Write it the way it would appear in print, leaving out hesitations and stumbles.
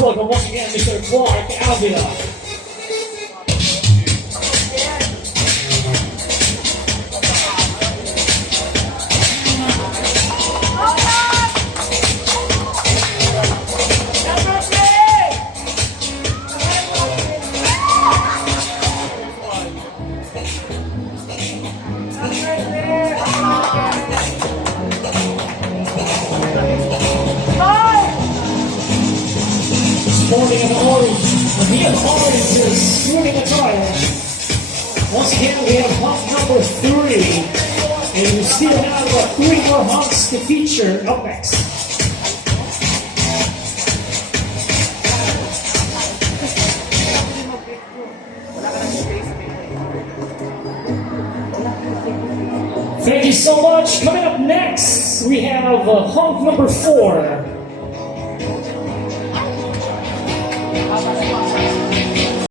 Welcome once again, Mr. Clark Avila. Sporting an orange, the orange is swimming attire. Once again, we have hump number 3, and we still have 3 more humps to feature up next. Thank you so much. Coming up next, we have hump number 4.